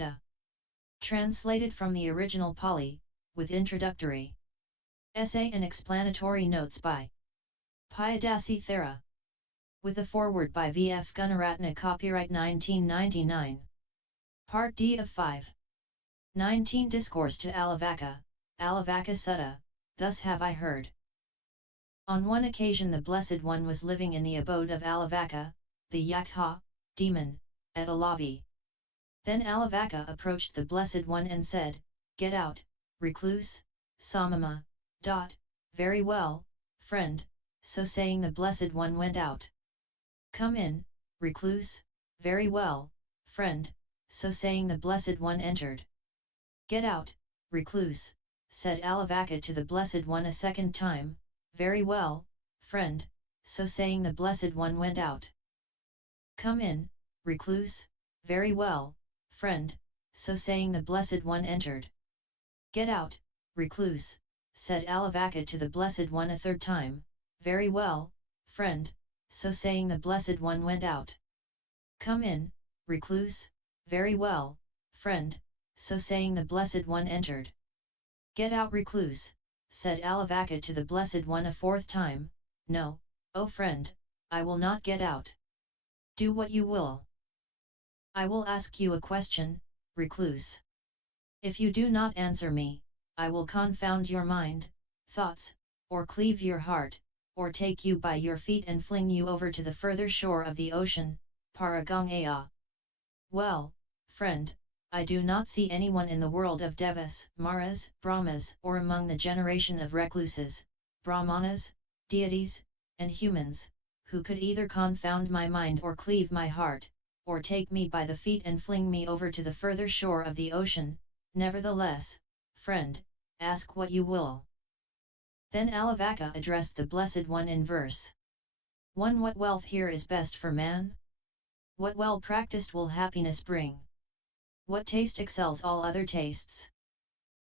Paritta. Translated from the original Pali, with introductory essay and explanatory notes by Piyadassi Thera. With a foreword by V.F. Gunaratna, copyright 1999. Part D of 5. 19 Discourse to Alavaka, Alavaka Sutta, Thus have I heard. On one occasion the Blessed One was living in the abode of Alavaka, the Yakkha, demon, at Alavi. Then Alavaka approached the Blessed One and said, "Get out, recluse, samana." Very well, friend, so saying the Blessed One went out. "Come in, recluse." Very well, friend, so saying the Blessed One entered. "Get out, recluse," said Alavaka to the Blessed One a second time. Very well, friend, so saying the Blessed One went out. "Come in, recluse." Very well, friend, so saying the Blessed One entered. "Get out, recluse," said Alavaka to the Blessed One a third time. Very well, friend, so saying the Blessed One went out. "Come in, recluse." Very well, friend, so saying the Blessed One entered. "Get out, recluse," said Alavaka to the Blessed One a fourth time. "No, O friend, I will not get out. Do what you will. I will ask you a question, recluse. If you do not answer me, I will confound your mind, thoughts, or cleave your heart, or take you by your feet and fling you over to the further shore of the ocean, paragangaya." Well, friend, I do not see anyone in the world of devas, maras, brahmas, or among the generation of recluses, brahmanas, deities, and humans, who could either confound my mind or cleave my heart, or take me by the feet and fling me over to the further shore of the ocean. Nevertheless, friend, ask what you will. Then Alavaka addressed the Blessed One in verse 1. What wealth here is best for man? What well practiced will happiness bring? What taste excels all other tastes?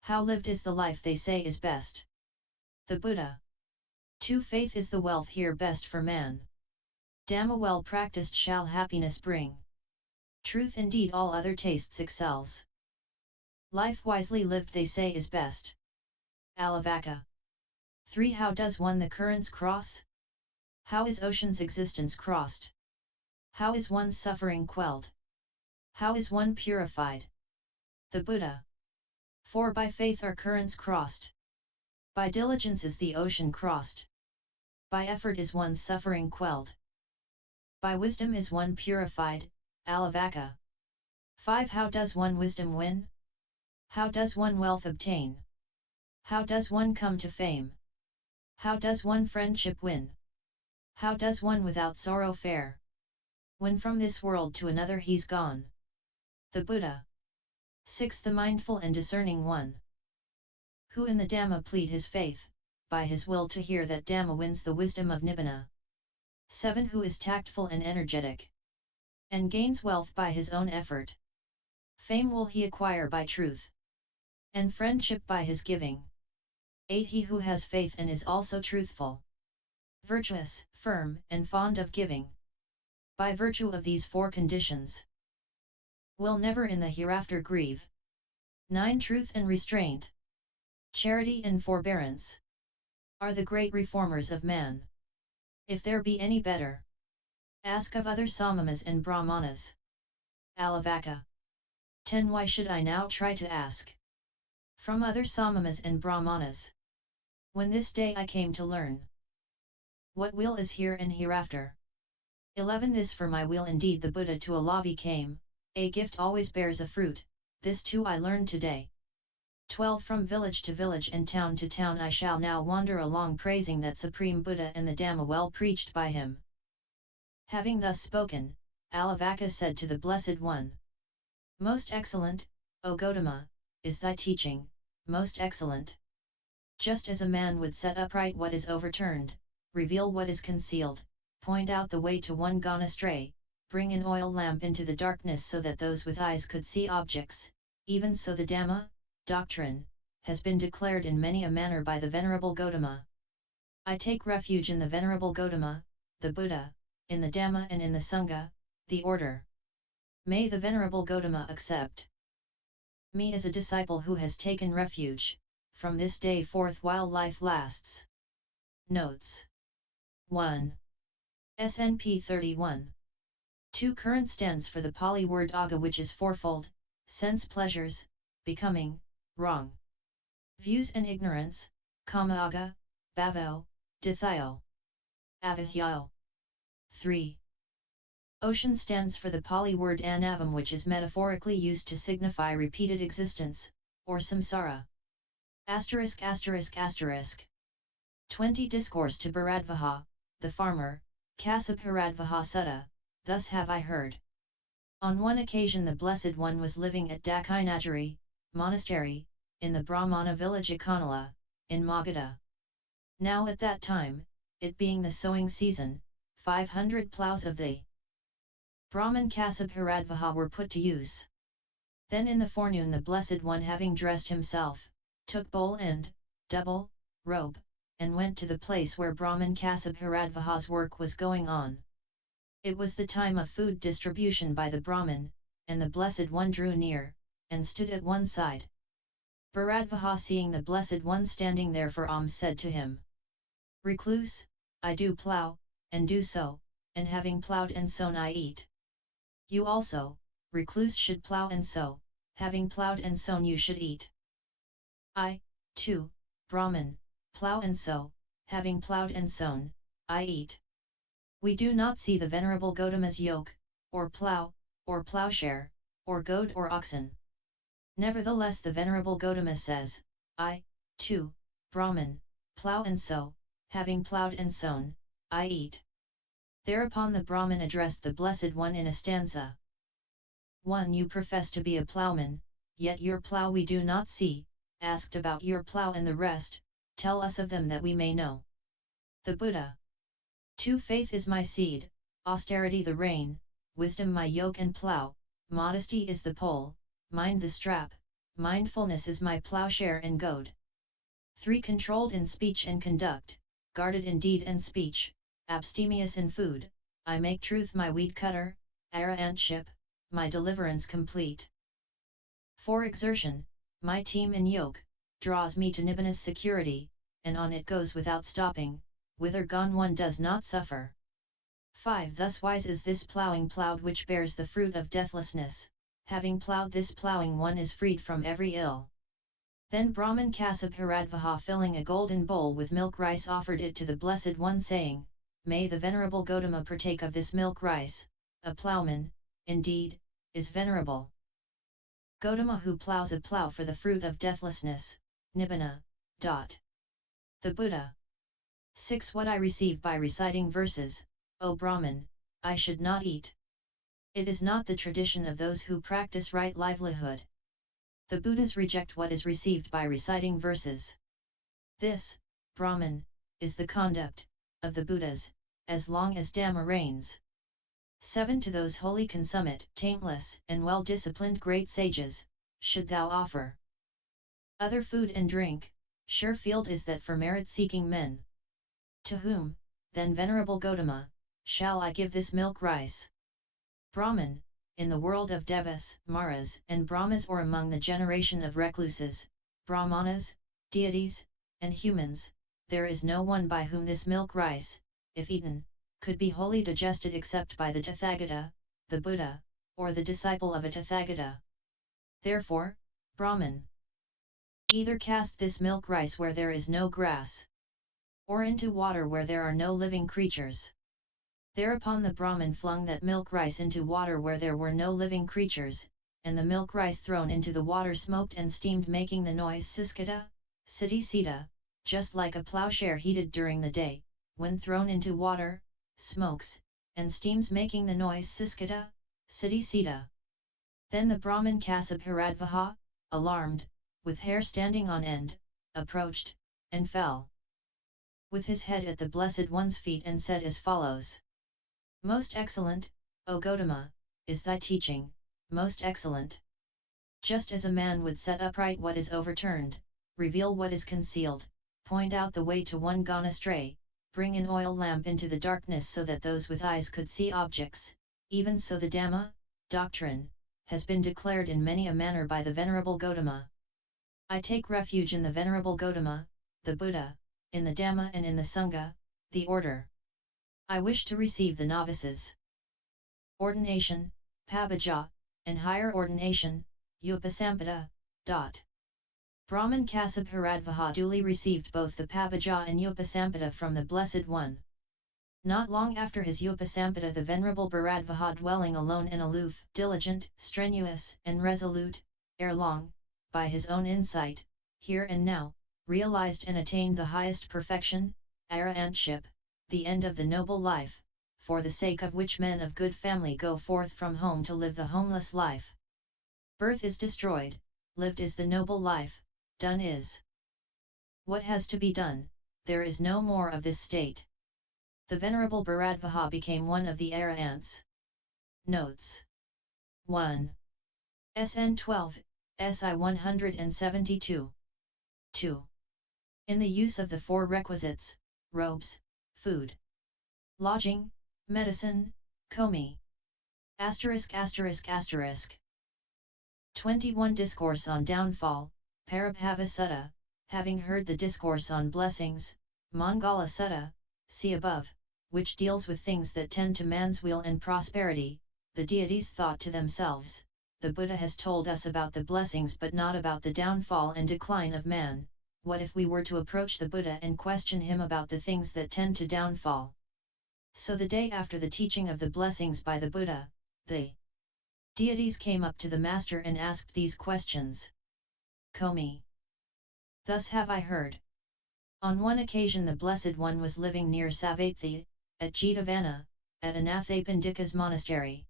How lived is the life they say is best? The Buddha. 2. Faith is the wealth here best for man. Dhamma well practiced shall happiness bring. Truth indeed all other tastes excels. Life wisely lived they say is best. Alavaka. 3. How does one the currents cross? How is ocean's existence crossed? How is one's suffering quelled? How is one purified? The Buddha. 4. By faith are currents crossed. By diligence is the ocean crossed. By effort is one's suffering quelled. By wisdom is one purified. Alavaka. 5. How does one wisdom win? How does one wealth obtain? How does one come to fame? How does one friendship win? How does one without sorrow fare? When from this world to another he's gone. The Buddha. 6. The mindful and discerning one, who in the Dhamma plead his faith, by his will to hear that Dhamma wins the wisdom of Nibbana. 7. Who is tactful and energetic, and gains wealth by his own effort. Fame will he acquire by truth, and friendship by his giving. 8. He who has faith and is also truthful, virtuous, firm, and fond of giving, by virtue of these 4 conditions, will never in the hereafter grieve. 9. Truth and restraint, charity and forbearance, are the great reformers of man. If there be any better, ask of other samanas and brahmanas. Alavaka. 10. Why should I now try to ask from other samanas and brahmanas, when this day I came to learn what will is here and hereafter? 11. This for my will indeed the Buddha to Alavi came, a gift always bears a fruit, this too I learned today. 12. From village to village and town to town I shall now wander along praising that Supreme Buddha and the Dhamma well preached by him. Having thus spoken, Alavaka said to the Blessed One, Most excellent, O Gotama, is thy teaching, most excellent. Just as a man would set upright what is overturned, reveal what is concealed, point out the way to one gone astray, bring an oil lamp into the darkness so that those with eyes could see objects, even so the Dhamma, doctrine, has been declared in many a manner by the Venerable Gotama. I take refuge in the Venerable Gotama, the Buddha, in the Dhamma and in the Sangha, the order. May the Venerable Gotama accept. Me as a disciple who has taken refuge, from this day forth while life lasts. Notes 1. SNP 31. 2 current stands for the Pali word agga, which is fourfold: sense pleasures, becoming, wrong. Views and ignorance, kama agga, bhavo, ditthio, avijjo. 3. Ocean stands for the Pali word anavam, which is metaphorically used to signify repeated existence, or samsara. ******. 20 Discourse to Bharadvaja, the farmer, Kasab Bharadvaja Sutta, thus have I heard. On one occasion the Blessed One was living at Dakshinagiri monastery, in the Brahmana village Akanala, in Magadha. Now at that time, it being the sowing season, 500 ploughs of the Brahman Kasab Bharadvaja were put to use. Then in the forenoon the Blessed One, having dressed himself, took bowl and double robe, and went to the place where Brahman Kasab Bharadvaja's work was going on. It was the time of food distribution by the Brahman, and the Blessed One drew near, and stood at one side. Bharadvaja, seeing the Blessed One standing there for alms, said to him, "Recluse, I do plough, and do sow, and having ploughed and sown I eat. You also, recluse, should plough and sow, having ploughed and sown you should eat. I, too, Brahman, plough and sow, having ploughed and sown, I eat." We do not see the Venerable Gautama's yoke, or ploughshare, or goad or oxen. Nevertheless the Venerable Gautama says, "I, too, Brahman, plough and sow, having ploughed and sown, I eat." Thereupon the Brahman addressed the Blessed One in a stanza. 1. You profess to be a ploughman, yet your plough we do not see. Asked about your plough and the rest, tell us of them that we may know. The Buddha. 2. Faith is my seed, austerity the rein, wisdom my yoke and plough, modesty is the pole, mind the strap, mindfulness is my ploughshare and goad. 3. Controlled in speech and conduct, guarded in deed and speech, abstemious in food, I make truth my weed cutter, arahantship, my deliverance complete. 4. Exertion, my team and yoke, draws me to nibbana's security, and on it goes without stopping, whither gone one does not suffer. 5. Thus wise is this ploughing ploughed which bears the fruit of deathlessness, having ploughed this ploughing one is freed from every ill. Then Brahman Kasab Bharadvaja, filling a golden bowl with milk rice, offered it to the Blessed One, saying, "May the Venerable Gautama partake of this milk rice." A ploughman, indeed, is venerable. Gautama who ploughs a plough for the fruit of deathlessness, nibbana. The Buddha. 6. What I receive by reciting verses, O Brahman, I should not eat. It is not the tradition of those who practice right livelihood. The Buddhas reject what is received by reciting verses. This, Brahman, is the conduct of the Buddhas, as long as Dhamma reigns. 7. To those holy, consummate, taintless, and well-disciplined great sages, should thou offer other food and drink, sure field is that for merit-seeking men. To whom, then, Venerable Gautama, shall I give this milk rice? Brahman, in the world of Devas, Maras, and Brahmas, or among the generation of recluses, Brahmanas, deities, and humans, there is no one by whom this milk rice, if eaten, could be wholly digested except by the Tathagata, the Buddha, or the disciple of a Tathagata. Therefore, Brahman, either cast this milk rice where there is no grass, or into water where there are no living creatures. Thereupon the Brahman flung that milk rice into water where there were no living creatures, and the milk rice thrown into the water smoked and steamed, making the noise siskata, siddhi sita, just like a ploughshare heated during the day, when thrown into water, smokes, and steams, making the noise siskata, siddhi sita. Then the Brahman Kasab Bharadvaja, alarmed, with hair standing on end, approached, and fell with his head at the Blessed One's feet, and said as follows: Most excellent, O Gautama, is thy teaching, most excellent. Just as a man would set upright what is overturned, reveal what is concealed, point out the way to one gone astray, bring an oil lamp into the darkness so that those with eyes could see objects, even so the Dhamma, doctrine, has been declared in many a manner by the Venerable Gautama. I take refuge in the Venerable Gautama, the Buddha, in the Dhamma and in the Sangha, the order. I wish to receive the novices. Ordination, Pabbajja, and higher ordination, Upasampada. Brahman Kasab Haradvaha duly received both the Pabbajja and Upasampada from the Blessed One. Not long after his Upasampada, the Venerable Bharadvaha, dwelling alone and aloof, diligent, strenuous, and resolute, ere long, by his own insight, here and now, realized and attained the highest perfection, arahantship, the end of the noble life, for the sake of which men of good family go forth from home to live the homeless life. Birth is destroyed, lived is the noble life, done is what has to be done, there is no more of this state. The Venerable Bharadvaha became one of the arahants. Notes 1. SN 12, SI 172. 2. In the use of the four requisites, robes, food, lodging, medicine, komi. Asterisk asterisk asterisk. 21. Discourse on Downfall, Parabhava Sutta, having heard the discourse on blessings, Mangala Sutta, see above, which deals with things that tend to man's weal and prosperity, the deities thought to themselves, the Buddha has told us about the blessings but not about the downfall and decline of man. What if we were to approach the Buddha and question him about the things that tend to downfall? So the day after the teaching of the blessings by the Buddha, the deities came up to the master and asked these questions. Komi. Thus have I heard. On one occasion the Blessed One was living near Savatthi, at Jetavana, at Anathapindika's monastery.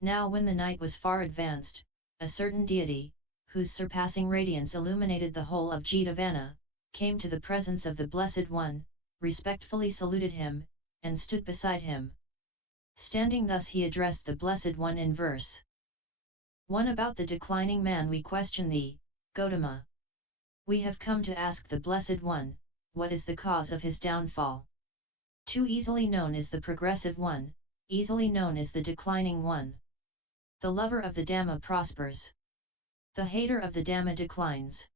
Now when the night was far advanced, a certain deity, whose surpassing radiance illuminated the whole of Jetavana, came to the presence of the Blessed One, respectfully saluted him, and stood beside him. Standing thus he addressed the Blessed One in verse 1. About the declining man we question thee, Gautama. We have come to ask the Blessed One, what is the cause of his downfall? 2. Easily known is the progressive one, easily known is the declining one. The lover of the Dhamma prospers. The hater of the Dhamma declines.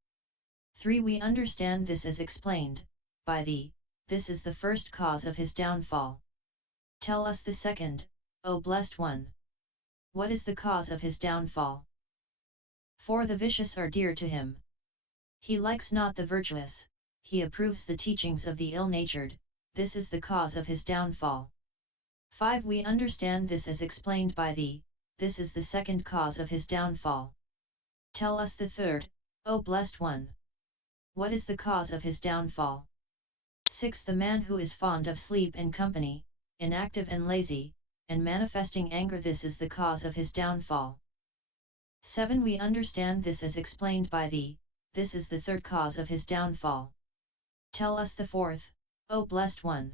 3. We understand this as explained by thee, this is the first cause of his downfall. Tell us the second, O Blessed One. What is the cause of his downfall? 4. The vicious are dear to him. He likes not the virtuous, he approves the teachings of the ill-natured, this is the cause of his downfall. 5. We understand this as explained by thee, this is the second cause of his downfall. Tell us the third, O Blessed One. What is the cause of his downfall? 6. The man who is fond of sleep and company, inactive and lazy, and manifesting anger, this is the cause of his downfall. 7. We understand this as explained by thee, this is the third cause of his downfall. Tell us the fourth, O Blessed One.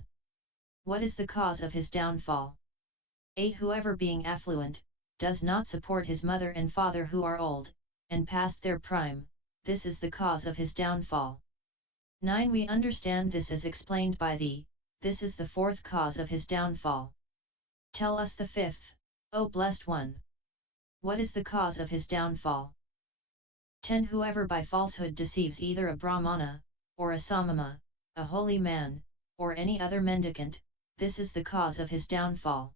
What is the cause of his downfall? 8. Whoever being affluent, does not support his mother and father who are old, and past their prime, this is the cause of his downfall. 9. We understand this as explained by thee, this is the fourth cause of his downfall. Tell us the fifth, O Blessed One. What is the cause of his downfall? 10. Whoever by falsehood deceives either a Brahmana, or a Samana, a holy man, or any other mendicant, this is the cause of his downfall.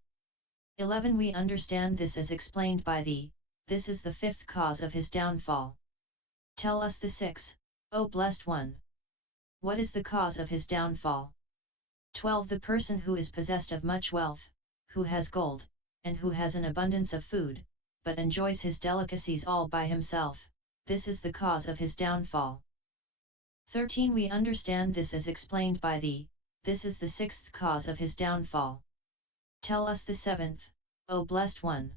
11. We understand this as explained by thee, this is the fifth cause of his downfall. Tell us the sixth, O Blessed One. What is the cause of his downfall? 12. The person who is possessed of much wealth, who has gold, and who has an abundance of food, but enjoys his delicacies all by himself, this is the cause of his downfall. 13. We understand this as explained by thee, this is the sixth cause of his downfall. Tell us the seventh, O Blessed One.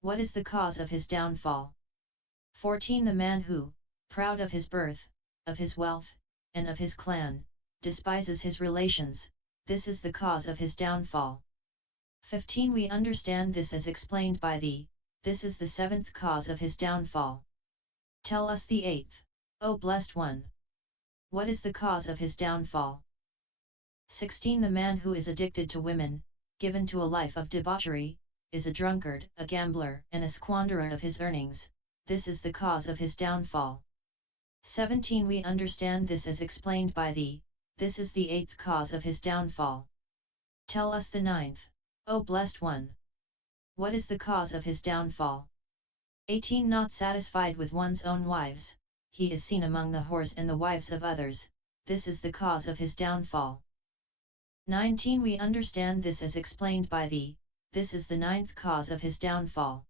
What is the cause of his downfall? 14. The man who, proud of his birth, of his wealth, and of his clan, despises his relations, this is the cause of his downfall. 15. We understand this as explained by thee, this is the seventh cause of his downfall. Tell us the eighth, O Blessed One. What is the cause of his downfall? 16. The man who is addicted to women, given to a life of debauchery, is a drunkard, a gambler, and a squanderer of his earnings, this is the cause of his downfall. 17. We understand this as explained by thee, this is the 8th cause of his downfall. Tell us the 9th, O blessed one. What is the cause of his downfall? 18. Not satisfied with one's own wives, he is seen among the whores and the wives of others, this is the cause of his downfall. 19. We understand this as explained by thee, this is the 9th cause of his downfall.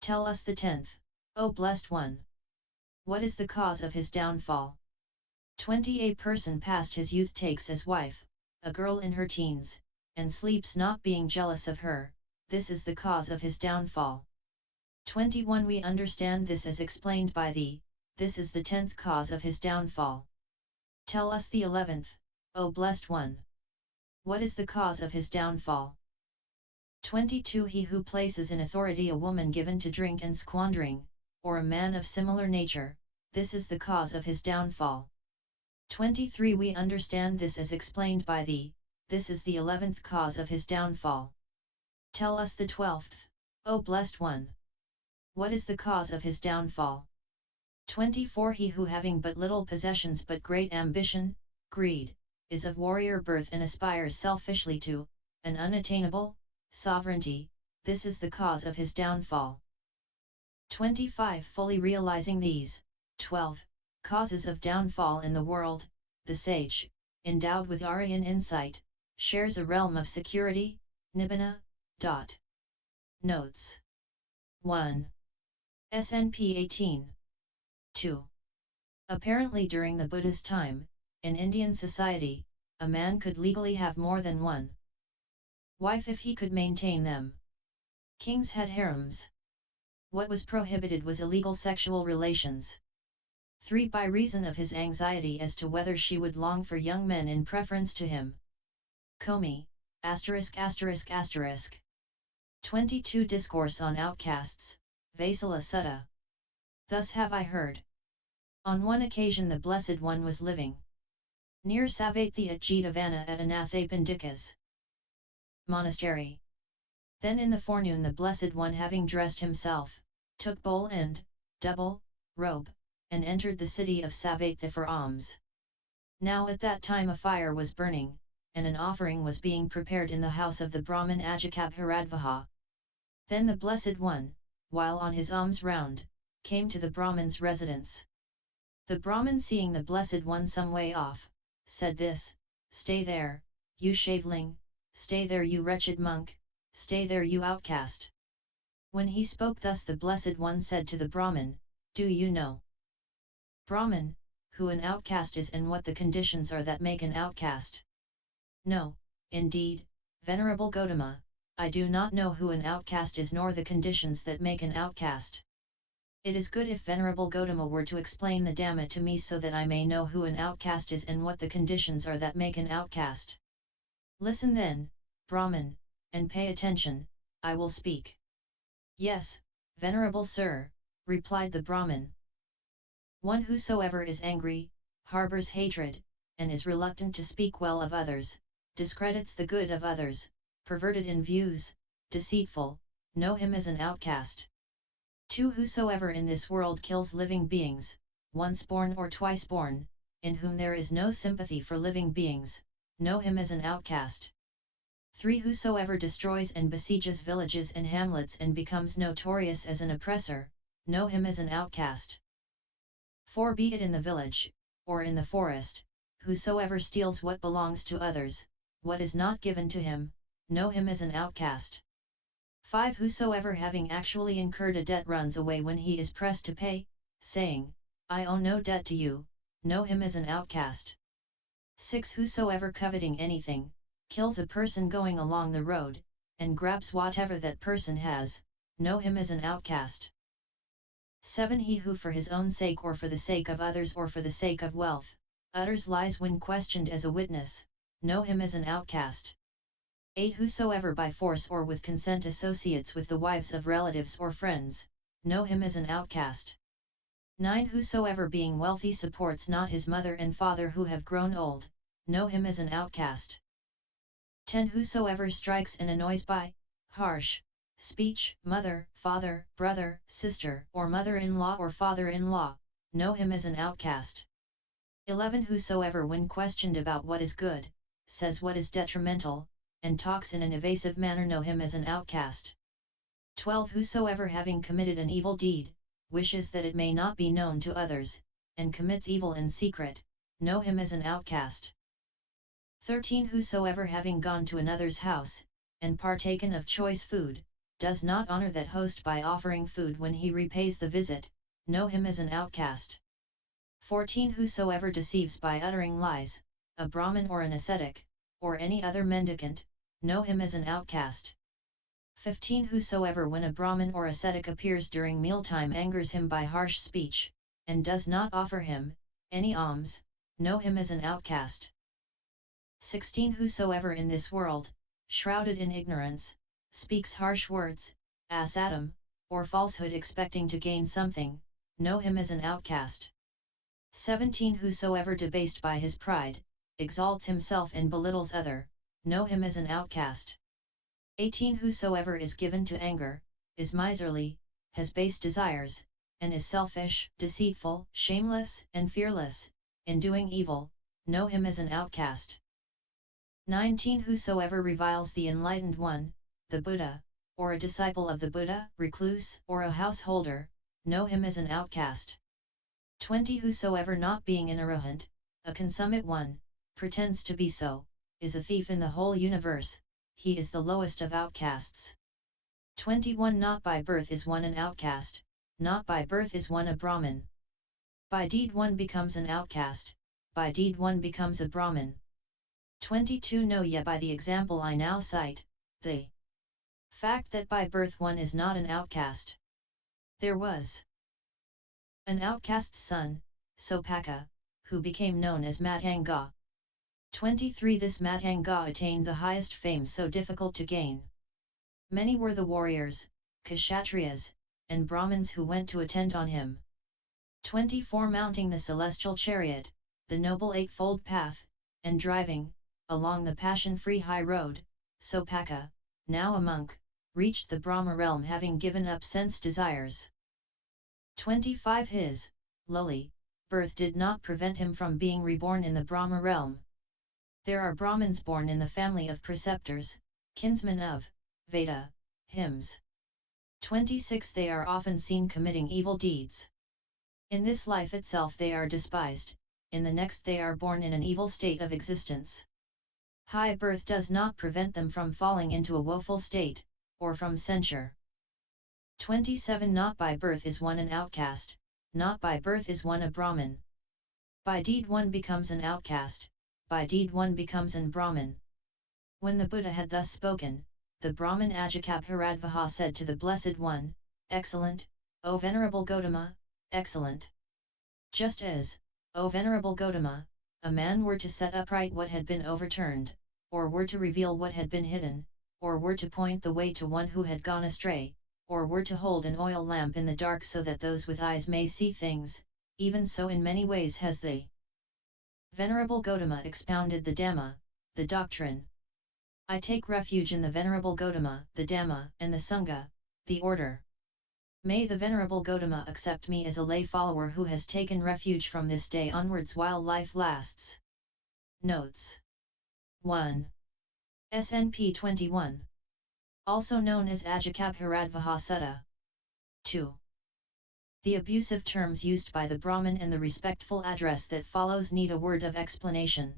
Tell us the 10th, O blessed one. What is the cause of his downfall? 20. A person past his youth takes as wife, a girl in her teens, and sleeps not being jealous of her, this is the cause of his downfall. 21. We understand this as explained by thee, this is the 10th cause of his downfall. Tell us the 11th, O blessed one. What is the cause of his downfall? 22. He who places in authority a woman given to drink and squandering, or a man of similar nature, this is the cause of his downfall. 23. We understand this as explained by thee, this is the 11th cause of his downfall. Tell us the 12th, O blessed one. What is the cause of his downfall? 24. He who having but little possessions but great ambition, greed, is of warrior birth and aspires selfishly to an unattainable sovereignty, this is the cause of his downfall. 25. Fully realizing these 12 causes of downfall in the world, the sage, endowed with Aryan insight, shares a realm of security, nibbana. Notes 1. SNP 18. 2. Apparently during the Buddha's time, in Indian society, a man could legally have more than one wife if he could maintain them. Kings had harems. What was prohibited was illegal sexual relations. 3. By reason of his anxiety as to whether she would long for young men in preference to him. Comey, *****. 22. Discourse on Outcasts, Vaisala Sutta. Thus have I heard. On one occasion the Blessed One was living near Savatthi at Jetavana at Anathapindika's monastery. Then in the forenoon the Blessed One, having dressed himself, took bowl and double robe, and entered the city of Savatthi for alms. Now at that time a fire was burning, and an offering was being prepared in the house of the Brahmin Ajikabharadvaha. Then the Blessed One, while on his alms round, came to the Brahmin's residence. The Brahmin, seeing the Blessed One some way off, said this, "Stay there, you shaveling, stay there you wretched monk, stay there you outcast." When he spoke thus the Blessed One said to the Brahmin, "Do you know, Brahmin, who an outcast is and what the conditions are that make an outcast?" "No, indeed, Venerable Gotama, I do not know who an outcast is nor the conditions that make an outcast." It is good if Venerable Gotama were to explain the Dhamma to me so that I may know who an outcast is and what the conditions are that make an outcast. Listen then, Brahmin, and pay attention, I will speak. "Yes, Venerable Sir," replied the Brahmin. "One whosoever is angry, harbors hatred, and is reluctant to speak well of others, discredits the good of others, perverted in views, deceitful, know him as an outcast. 2. Whosoever in this world kills living beings, once born or twice born, in whom there is no sympathy for living beings, know him as an outcast. 3. Whosoever destroys and besieges villages and hamlets and becomes notorious as an oppressor, know him as an outcast. 4. Be it in the village, or in the forest, whosoever steals what belongs to others, what is not given to him, know him as an outcast. 5. Whosoever having actually incurred a debt runs away when he is pressed to pay, saying, "I owe no debt to you," know him as an outcast. 6. Whosoever coveting anything, kills a person going along the road, and grabs whatever that person has, know him as an outcast. 7. He who for his own sake or for the sake of others or for the sake of wealth, utters lies when questioned as a witness, know him as an outcast. 8. Whosoever by force or with consent associates with the wives of relatives or friends, know him as an outcast. 9. Whosoever being wealthy supports not his mother and father who have grown old, know him as an outcast. 10. Whosoever strikes and annoys by harsh speech, mother, father, brother, sister, or mother-in-law or father-in-law, know him as an outcast. 11. Whosoever when questioned about what is good, says what is detrimental, and talks in an evasive manner, know him as an outcast. 12. Whosoever having committed an evil deed, wishes that it may not be known to others, and commits evil in secret, know him as an outcast. 13. Whosoever having gone to another's house, and partaken of choice food, does not honor that host by offering food when he repays the visit, know him as an outcast. 14. Whosoever deceives by uttering lies, a Brahmin or an ascetic, or any other mendicant, know him as an outcast. 15. Whosoever when a Brahmin or ascetic appears during mealtime angers him by harsh speech, and does not offer him any alms, know him as an outcast. 16. Whosoever in this world, shrouded in ignorance, speaks harsh words, asadam, or falsehood expecting to gain something, know him as an outcast. 17. Whosoever debased by his pride, exalts himself and belittles other, know him as an outcast. 18. Whosoever is given to anger, is miserly, has base desires, and is selfish, deceitful, shameless, and fearless, in doing evil, know him as an outcast. 19. Whosoever reviles the enlightened one, the Buddha, or a disciple of the Buddha, recluse, or a householder, know him as an outcast. 20. Whosoever not being an arahant, a consummate one, pretends to be so, is a thief in the whole universe, he is the lowest of outcasts. 21. Not by birth is one an outcast, not by birth is one a Brahmin. By deed one becomes an outcast, by deed one becomes a Brahmin. 22. Know ye by the example I now cite, the fact that by birth one is not an outcast. There was an outcast's son, Sopaka, who became known as Matanga. 23. This Matanga attained the highest fame so difficult to gain. Many were the warriors, Kshatriyas, and Brahmins who went to attend on him. 24. Mounting the celestial chariot, the noble eightfold path, and driving, along the passion-free high road, Sopaka, now a monk, reached the Brahma realm having given up sense desires. 25. His lowly birth did not prevent him from being reborn in the Brahma realm. There are Brahmins born in the family of preceptors, kinsmen of Veda, hymns. 26. They are often seen committing evil deeds. In this life itself they are despised, in the next they are born in an evil state of existence. High birth does not prevent them from falling into a woeful state, or from censure. 27. Not by birth is one an outcast, not by birth is one a Brahmin. By deed one becomes an outcast, by deed one becomes an Brahmin. When the Buddha had thus spoken, the Brahmin Ajikabharadvaha said to the Blessed One, Excellent, O Venerable Gautama, excellent. Just as, O Venerable Gautama, a man were to set upright what had been overturned, or were to reveal what had been hidden, or were to point the way to one who had gone astray, or were to hold an oil lamp in the dark so that those with eyes may see things, even so in many ways has the Venerable Gautama expounded the Dhamma, the doctrine. I take refuge in the Venerable Gautama, the Dhamma, and the Sangha, the order. May the Venerable Gautama accept me as a lay follower who has taken refuge from this day onwards while life lasts. Notes 1. SNP 21. Also known as Ajikabharadvaha Sutta. 2. The abusive terms used by the Brahmin and the respectful address that follows need a word of explanation.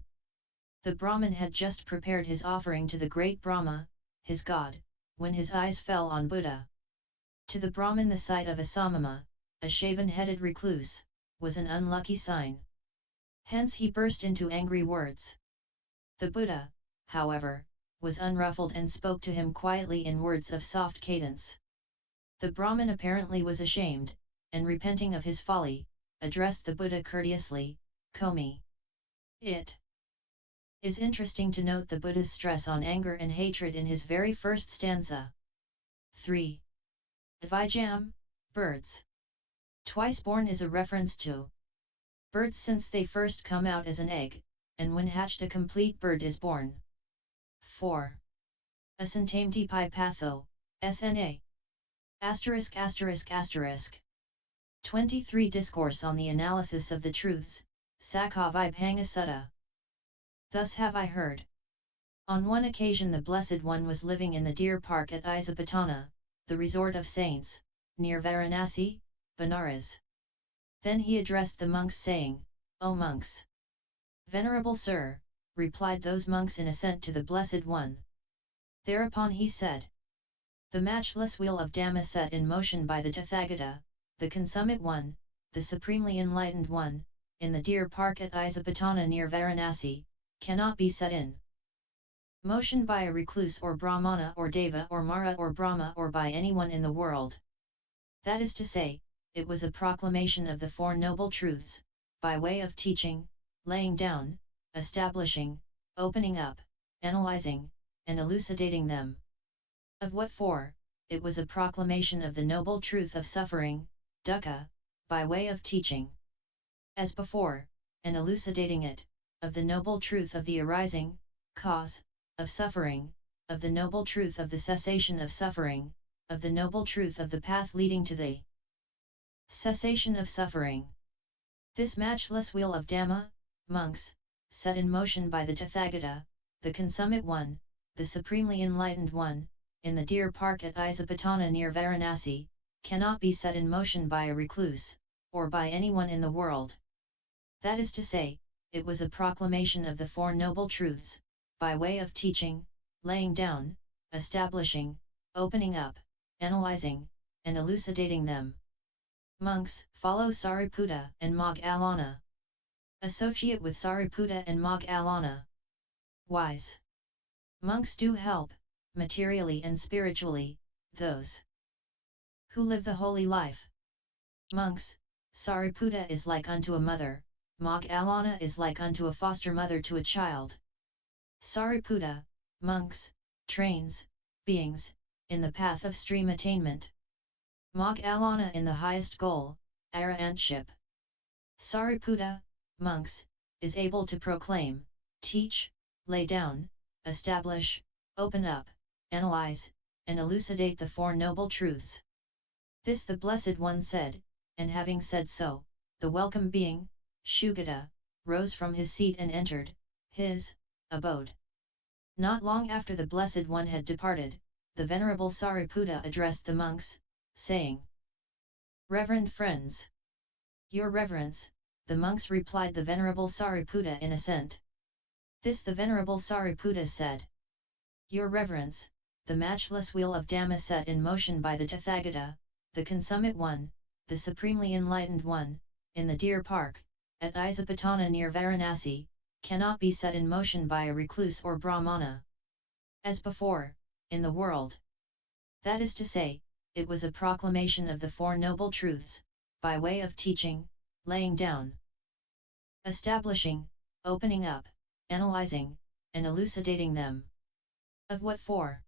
The Brahmin had just prepared his offering to the great Brahma, his god, when his eyes fell on Buddha. To the Brahmin the sight of a samana, a shaven-headed recluse, was an unlucky sign. Hence he burst into angry words. The Buddha, however, was unruffled and spoke to him quietly in words of soft cadence. The Brahmin apparently was ashamed, and repenting of his folly, addressed the Buddha courteously, Komi. It is interesting to note the Buddha's stress on anger and hatred in his very first stanza. 3. Dvijam, birds. Twice born is a reference to birds since they first come out as an egg, and when hatched a complete bird is born. 4. Asantamti pi patho, SNA. Asterisk asterisk asterisk. 23 Discourse on the Analysis of the Truths, Sakavibhanga Sutta. Thus have I heard. On one occasion the Blessed One was living in the deer park at Isapatana, the resort of saints, near Varanasi, Benares. Then he addressed the monks saying, O monks! Venerable Sir, replied those monks in assent to the Blessed One. Thereupon he said, the matchless wheel of Dhamma set in motion by the Tathagata, the consummate one, the supremely enlightened one, in the deer park at Isapatana near Varanasi, cannot be set in motion by a recluse or Brahmana or Deva or Mara or Brahma or by anyone in the world. That is to say, it was a proclamation of the Four Noble Truths, by way of teaching, laying down, establishing, opening up, analyzing, and elucidating them. Of what for? It was a proclamation of the noble truth of suffering, dukkha, by way of teaching. As before, and elucidating it, of the noble truth of the arising, cause, of suffering, of the noble truth of the cessation of suffering, of the noble truth of the path leading to the cessation of suffering. This matchless wheel of Dhamma, monks, set in motion by the Tathagata, the consummate one, the supremely enlightened one, in the deer park at Isapatana near Varanasi, cannot be set in motion by a recluse, or by anyone in the world. That is to say, it was a proclamation of the Four Noble Truths, by way of teaching, laying down, establishing, opening up, analyzing, and elucidating them. Monks follow Sariputta and Moggallana. Associate with Sariputta and Moggallana. Wise monks do help, materially and spiritually, those who live the holy life. Monks, Sariputta is like unto a mother, Moggallana is like unto a foster mother to a child. Sariputta, monks, trains, beings, in the path of stream attainment. Moggallana in the highest goal, arahantship. Sariputta, monks, is able to proclaim, teach, lay down, establish, open up, analyze, and elucidate the Four Noble Truths. This the Blessed One said, and having said so, the welcome being, Shugata, rose from his seat and entered his abode. Not long after the Blessed One had departed, the Venerable Sariputta addressed the monks, saying, Reverend friends! Your Reverence, the monks replied the Venerable Sariputta in assent. This the Venerable Sariputta said, Your Reverence, the matchless wheel of Dhamma set in motion by the Tathagata, the consummate one, the supremely enlightened one, in the deer park, at Isapatana near Varanasi, cannot be set in motion by a recluse or Brahmana. As before, in the world. That is to say, it was a proclamation of the Four Noble Truths, by way of teaching, laying down, establishing, opening up, analyzing, and elucidating them. Of what for?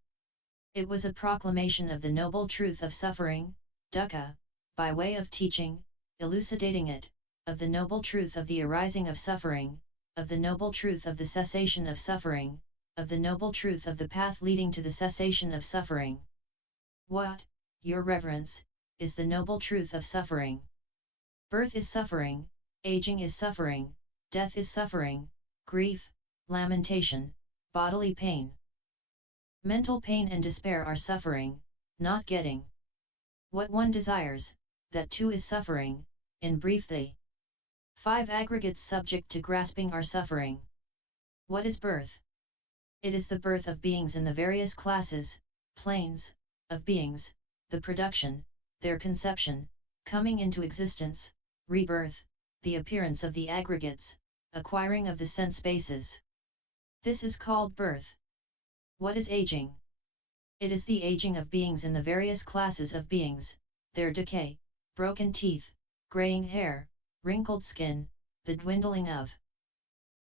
It was a proclamation of the noble truth of suffering, dukkha, by way of teaching, elucidating it, of the noble truth of the arising of suffering, of the noble truth of the cessation of suffering, of the noble truth of the path leading to the cessation of suffering. What, Your Reverence, is the noble truth of suffering? Birth is suffering, aging is suffering, death is suffering, grief, lamentation, bodily pain. Mental pain and despair are suffering, not getting what one desires, that too is suffering. In brief, the 5 aggregates subject to grasping are suffering. What is birth? It is the birth of beings in the various classes, planes, of beings, the production, their conception, coming into existence, rebirth, the appearance of the aggregates, acquiring of the sense bases. This is called birth. What is aging? It is the aging of beings in the various classes of beings, their decay, broken teeth, graying hair, wrinkled skin, the dwindling of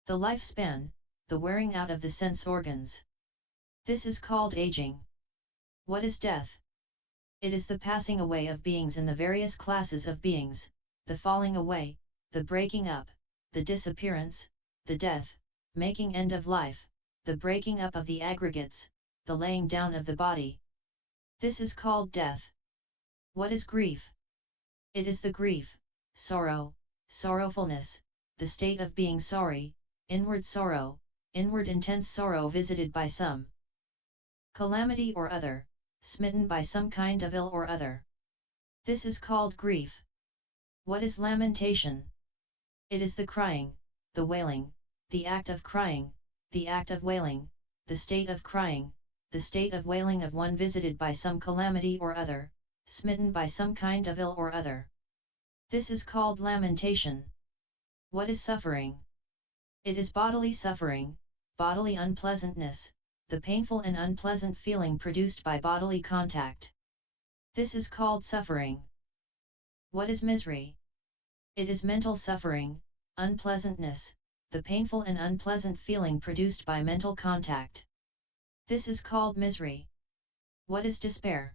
the lifespan, the wearing out of the sense organs. This is called aging. What is death? It is the passing away of beings in the various classes of beings, the falling away, the breaking up, the disappearance, the death, making end of life, the breaking up of the aggregates, the laying down of the body. This is called death. What is grief? It is the grief, sorrow, sorrowfulness, the state of being sorry, inward sorrow, inward intense sorrow visited by some calamity or other, smitten by some kind of ill or other. This is called grief. What is lamentation? It is the crying, the wailing, the act of crying, the act of wailing, the state of crying, the state of wailing of one visited by some calamity or other, smitten by some kind of ill or other. This is called lamentation. What is suffering? It is bodily suffering, bodily unpleasantness, the painful and unpleasant feeling produced by bodily contact. This is called suffering. What is misery? It is mental suffering, unpleasantness, the painful and unpleasant feeling produced by mental contact. This is called misery. What is despair?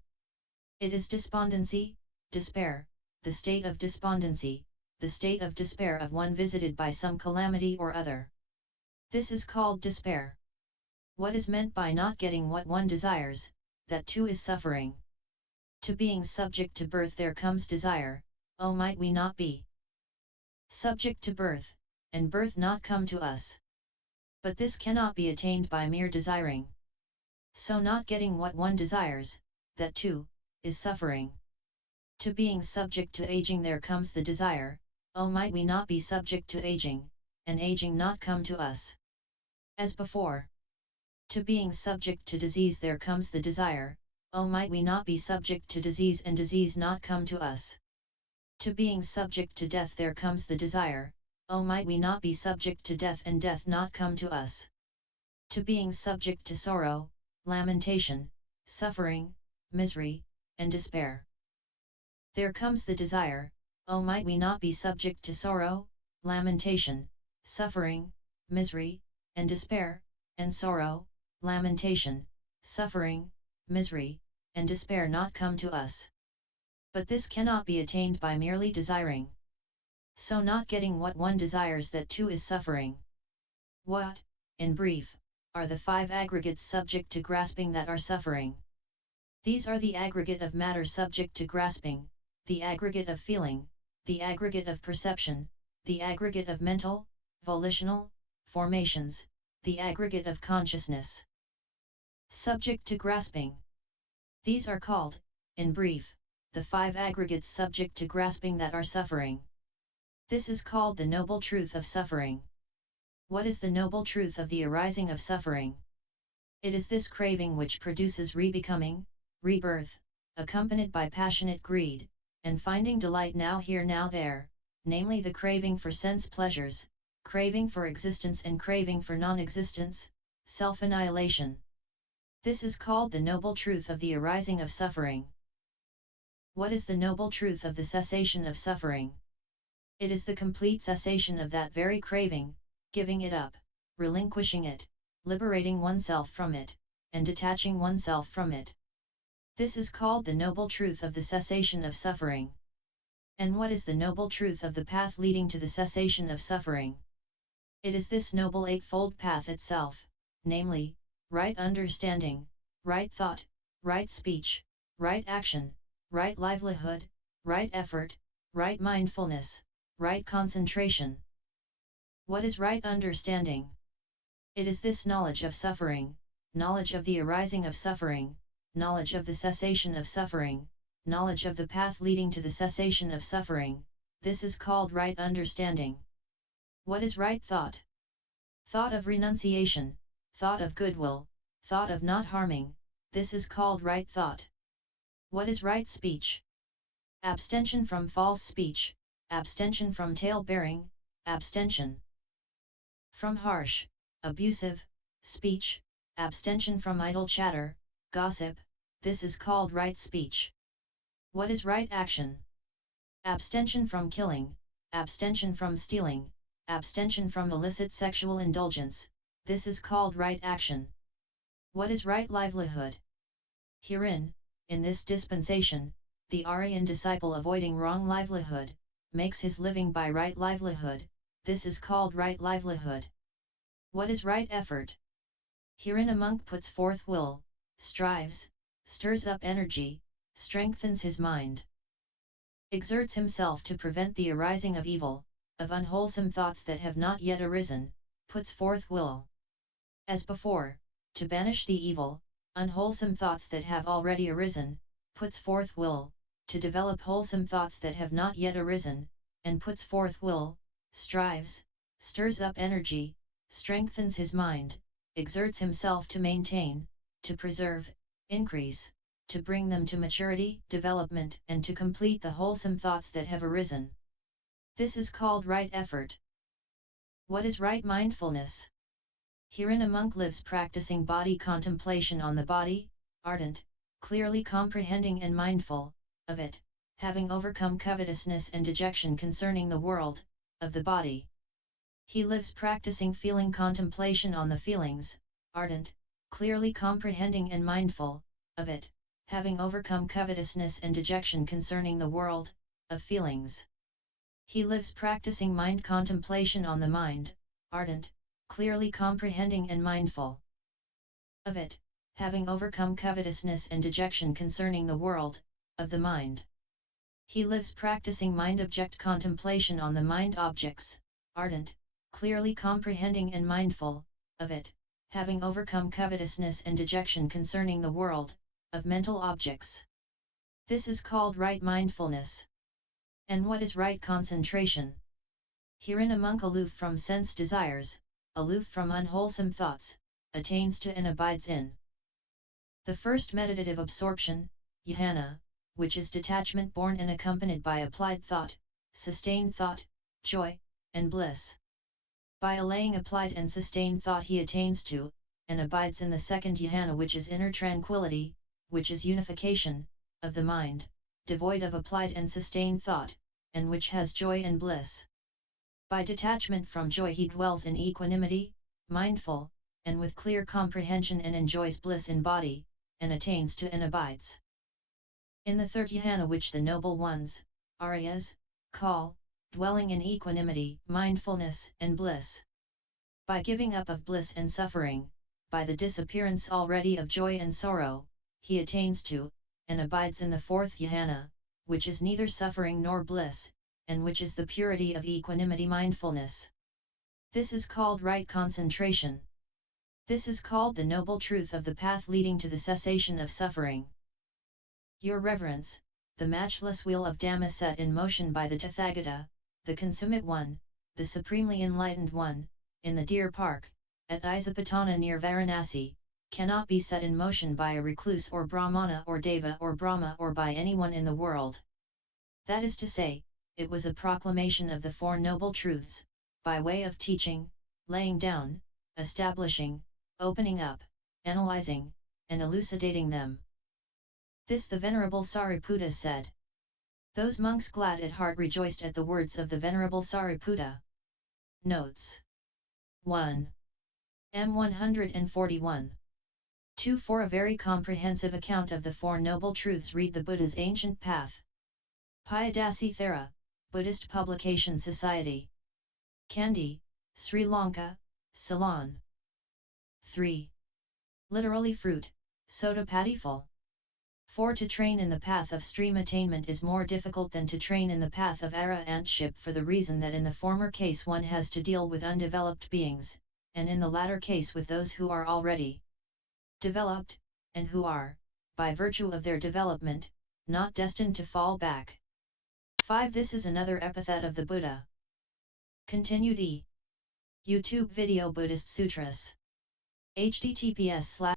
It is despondency, despair, the state of despondency, the state of despair of one visited by some calamity or other. This is called despair. What is meant by not getting what one desires? That too is suffering. To being subject to birth there comes desire, oh might we not be subject to birth, and birth not come to us. But this cannot be attained by mere desiring. So not getting what one desires, that too, is suffering. To being subject to aging there comes the desire, oh might we not be subject to aging, and aging not come to us. As before. To being subject to disease there comes the desire, oh might we not be subject to disease and disease not come to us. To being subject to death there comes the desire, oh might we not be subject to death and death not come to us. To being subject to sorrow, lamentation, suffering, misery, and despair. There comes the desire, oh might we not be subject to sorrow, lamentation, suffering, misery, and despair, and sorrow, lamentation, suffering, misery, and despair not come to us. But this cannot be attained by merely desiring. So not getting what one desires that too is suffering. What, in brief, are the 5 aggregates subject to grasping that are suffering? These are the aggregate of matter subject to grasping, the aggregate of feeling, the aggregate of perception, the aggregate of mental, volitional, formations, the aggregate of consciousness. Subject to grasping. These are called, in brief, the 5 aggregates subject to grasping that are suffering. This is called the noble truth of suffering. What is the noble truth of the arising of suffering? It is this craving which produces rebecoming, rebirth, accompanied by passionate greed, and finding delight now here now there, namely the craving for sense pleasures, craving for existence and craving for non-existence, self-annihilation. This is called the noble truth of the arising of suffering. What is the noble truth of the cessation of suffering? It is the complete cessation of that very craving, giving it up, relinquishing it, liberating oneself from it, and detaching oneself from it. This is called the noble truth of the cessation of suffering. And what is the noble truth of the path leading to the cessation of suffering? It is this noble eightfold path itself, namely, right understanding, right thought, right speech, right action, right livelihood, right effort, right mindfulness, right concentration. What is right understanding? It is this knowledge of suffering, knowledge of the arising of suffering, knowledge of the cessation of suffering, knowledge of the path leading to the cessation of suffering. This is called right understanding. What is right thought? Thought of renunciation, thought of goodwill, thought of not harming, this is called right thought. What is right speech? Abstention from false speech, abstention from tale-bearing, abstention from harsh, abusive, speech, abstention from idle chatter, gossip, this is called right speech. What is right action? Abstention from killing, abstention from stealing, abstention from illicit sexual indulgence, this is called right action. What is right livelihood? Herein, in this dispensation, the Aryan disciple avoiding wrong livelihood, makes his living by right livelihood, this is called right livelihood. What is right effort? Herein a monk puts forth will, strives, stirs up energy, strengthens his mind. Exerts himself to prevent the arising of evil, of unwholesome thoughts that have not yet arisen, puts forth will. As before, to banish the evil, unwholesome thoughts that have already arisen, puts forth will, to develop wholesome thoughts that have not yet arisen, and puts forth will, strives, stirs up energy, strengthens his mind, exerts himself to maintain, to preserve, increase, to bring them to maturity, development, and to complete the wholesome thoughts that have arisen. This is called right effort. What is right mindfulness? Herein a monk lives practicing body contemplation on the body, ardent, clearly comprehending and mindful of it, having overcome covetousness and dejection concerning the world, of the body. He lives practicing feeling contemplation on the feelings, ardent, clearly comprehending and mindful of it, having overcome covetousness and dejection concerning the world, of feelings. He lives practicing mind contemplation on the mind, ardent, clearly comprehending and mindful of it, having overcome covetousness and dejection concerning the world, of the mind. He lives practicing mind object contemplation on the mind objects, ardent, clearly comprehending and mindful of it, having overcome covetousness and dejection concerning the world, of mental objects. This is called right mindfulness. And what is right concentration? Herein a monk aloof from sense desires, aloof from unwholesome thoughts, attains to and abides in the first meditative absorption, jhana, which is detachment born and accompanied by applied thought, sustained thought, joy, and bliss. By allaying applied and sustained thought he attains to, and abides in the second jhana, which is inner tranquility, which is unification, of the mind, devoid of applied and sustained thought, and which has joy and bliss. By detachment from joy he dwells in equanimity, mindful, and with clear comprehension, and enjoys bliss in body, and attains to and abides in the third jhana, which the noble ones, Aryas, call, dwelling in equanimity, mindfulness, and bliss. By giving up of bliss and suffering, by the disappearance already of joy and sorrow, he attains to, and abides in the fourth jhana, which is neither suffering nor bliss, and which is the purity of equanimity mindfulness. This is called right concentration. This is called the noble truth of the path leading to the cessation of suffering. Your Reverence, the matchless wheel of Dhamma set in motion by the Tathagata, the consummate one, the supremely enlightened one, in the Deer Park, at Isapatana near Varanasi, cannot be set in motion by a recluse or Brahmana or Deva or Brahma or by anyone in the world. That is to say, it was a proclamation of the Four Noble Truths, by way of teaching, laying down, establishing, opening up, analyzing, and elucidating them. This the Venerable Sariputta said. Those monks glad at heart rejoiced at the words of the Venerable Sariputta. Notes 1. M 141. 2. For a very comprehensive account of the Four Noble Truths read the Buddha's Ancient Path. Piyadassi Thera, Buddhist Publication Society. Kandy, Sri Lanka, Ceylon. 3. Literally fruit, Sotapadiful. 4. To train in the path of stream attainment is more difficult than to train in the path of arahantship, for the reason that in the former case one has to deal with undeveloped beings, and in the latter case with those who are already developed, and who are, by virtue of their development, not destined to fall back. 5. This is another epithet of the Buddha. Continued YouTube video Buddhist Sutras. https